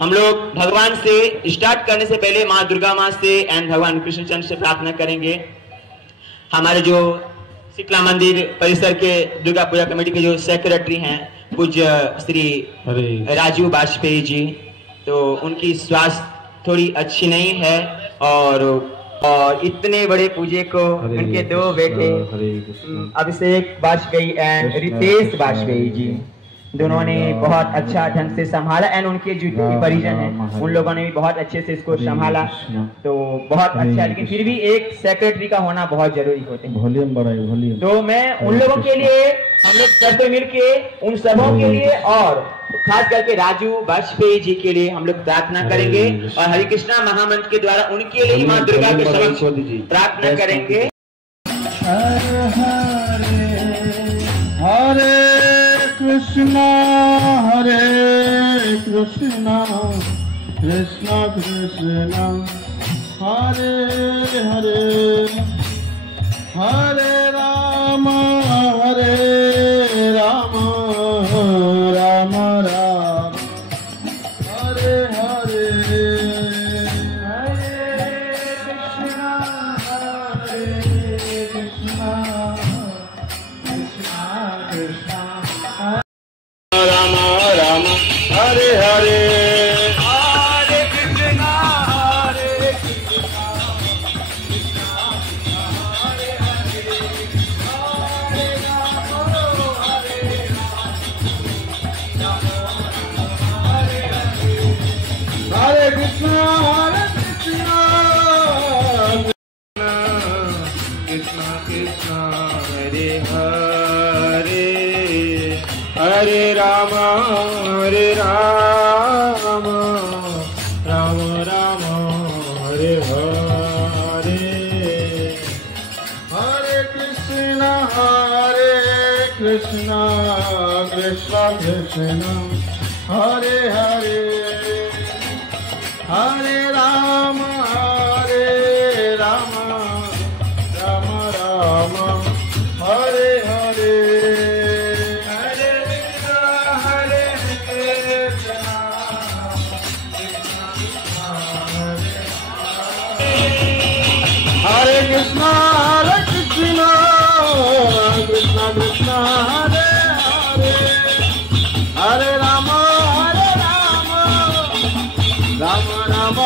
हम लोग भगवान से स्टार्ट करने से पहले माँ दुर्गा माँ से एंड भगवान कृष्णचंद्र से प्रार्थना करेंगे। हमारे जो शीतला मंदिर परिसर के दुर्गा पूजा कमेटी के जो सेक्रेटरी हैं पूज्य श्री राजू वाजपेयी जी, तो उनकी स्वास्थ्य थोड़ी अच्छी नहीं है और इतने बड़े पूजे को उनके दो बेटे अभिषेक वाजपेयी एंड रितेश वाजपेयी जी, दोनों ने बहुत अच्छा ढंग से संभाला एंड उनके जो परिजन हैं उन लोगों ने भी बहुत अच्छे से इसको संभाला, तो बहुत अच्छा। लेकिन फिर भी एक सेक्रेटरी का होना बहुत जरूरी होते हैं। वॉल्यूम बढ़ाइए, वॉल्यूम। तो मैं उन लोगों के लिए, हम लोग सबसे मिलके उन सबों के लिए और खास करके राजू वाजपेयी जी के लिए हम लोग प्रार्थना करेंगे और हरे कृष्णा महामंत्र के द्वारा उनके लिए माँ दुर्गा के समक्ष प्रार्थना करेंगे। हरे कृष्णा कृष्णा कृष्णा हरे हरे, हरे राम राम राम हरे हरे, हरे कृष्णा कृष्णा कृष्णा राम राम हरे हरे, हरे कृष्णा हरे हरे, हरे राम हरे हरे, हरे कृष्णा कृष्णा कृष्णा हरे हरे, हरे राम राम राम हरे हरे, हरे कृष्णा कृष्णा कृष्णा हरे हरे, हरे राम राम राम हरे हरे, हरे कृष्णा कृष्णा कृष्णा हरे हरे, हरे राम राम राम